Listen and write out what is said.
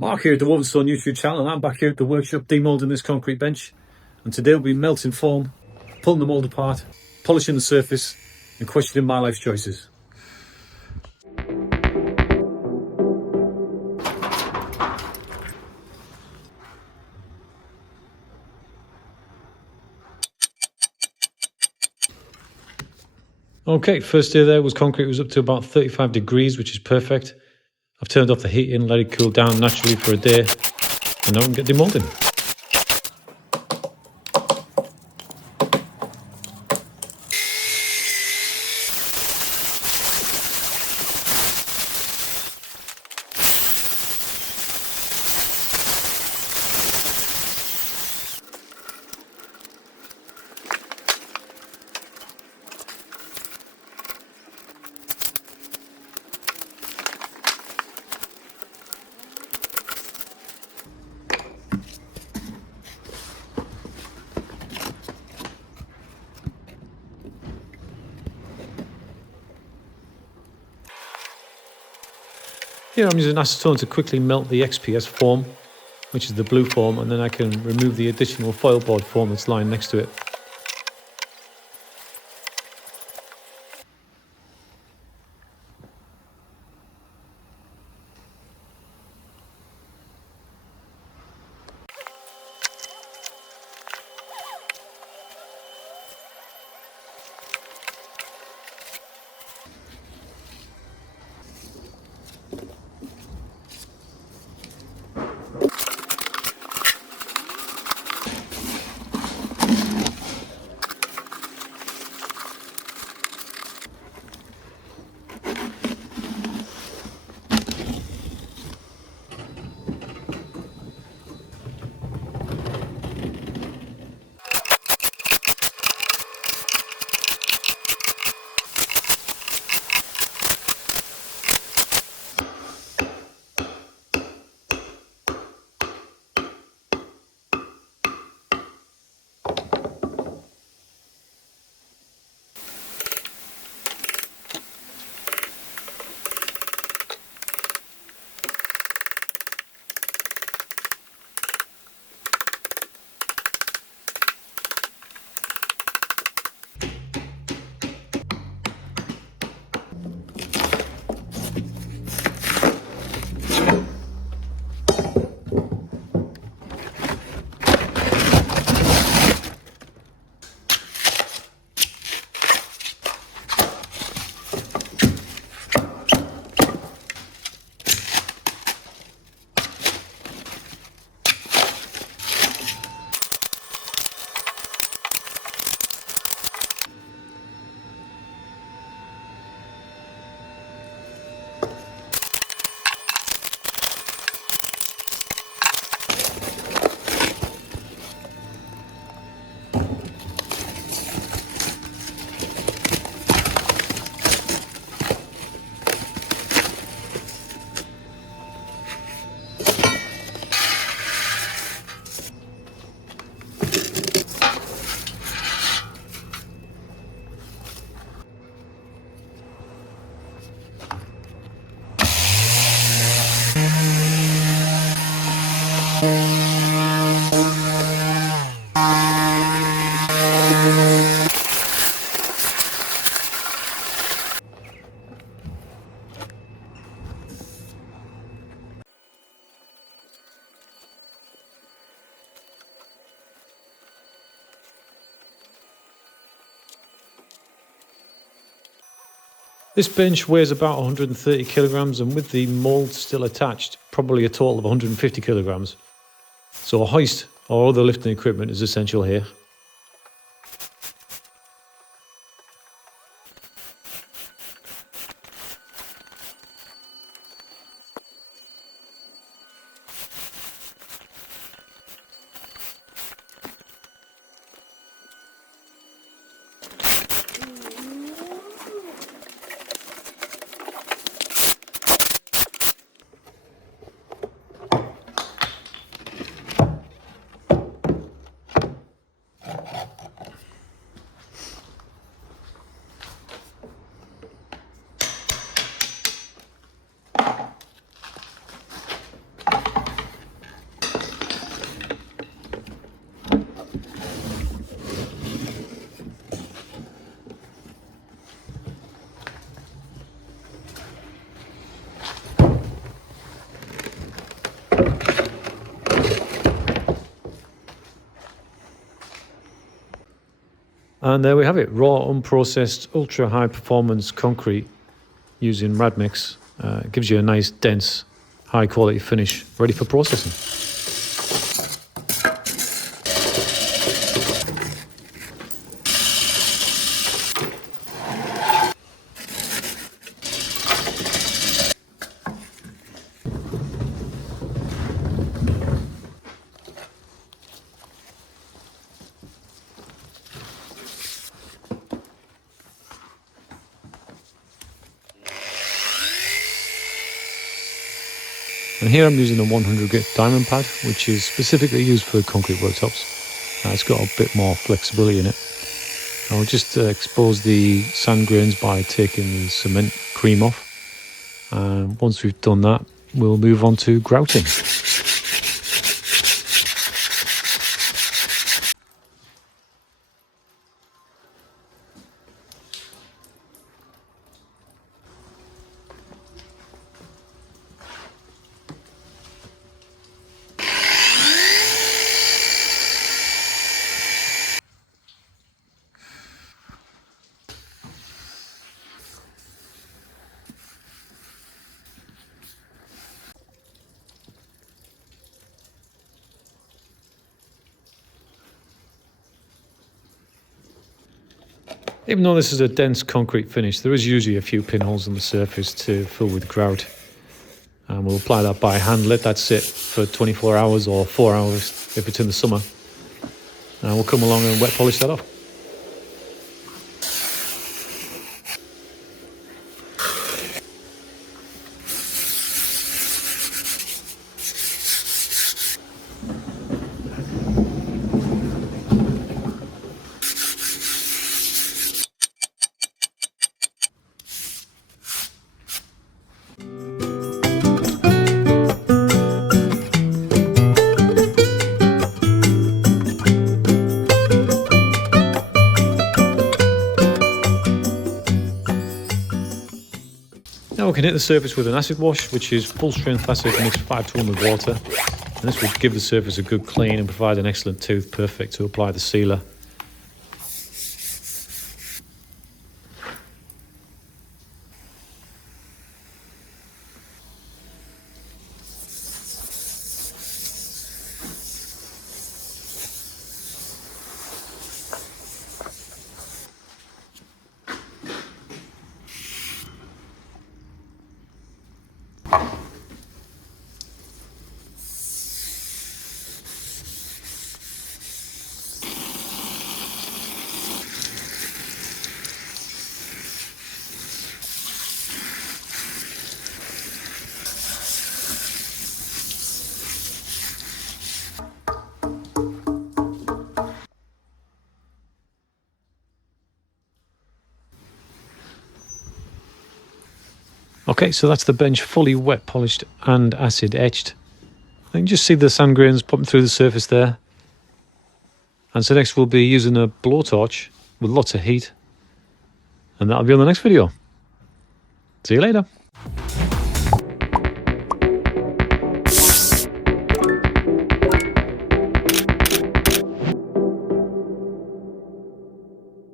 Mark here at the Woven Stone YouTube channel, and I'm back here at the workshop demoulding this concrete bench. And today we'll be melting foam, pulling the mould apart, polishing the surface and questioning my life choices. Okay, first day there was concrete was up to about 35 degrees, which is perfect. I've turned off the heating, let it cool down naturally for a day, and now we can get demoulding. Here I'm using acetone to quickly melt the XPS foam, which is the blue foam, and then I can remove the additional foil board foam that's lying next to it. This bench weighs about 130 kilograms, and with the mould still attached, probably a total of 150 kilograms. So a hoist or other lifting equipment is essential here. And there we have it, raw, unprocessed, ultra high performance concrete using Radmix. Gives you a nice, dense, high quality finish, ready for processing. And here I'm using a 100 grit diamond pad, which is specifically used for concrete worktops. It's got a bit more flexibility in it. I'll just expose the sand grains by taking the cement cream off. And once we've done that, we'll move on to grouting. Even though this is a dense concrete finish, there is usually a few pinholes on the surface to fill with grout. And we'll apply that by hand, let that sit for 24 hours or 4 hours if it's in the summer. And we'll come along and wet polish that off. Now we can hit the surface with an acid wash, which is full strength acid mixed 5 to 1 with water. And this will give the surface a good clean and provide an excellent tooth, perfect to apply the sealer. Okay, so that's the bench fully wet polished and acid etched. You can just see the sand grains popping through the surface there. And so next we'll be using a blowtorch with lots of heat. And that'll be on the next video. See you later.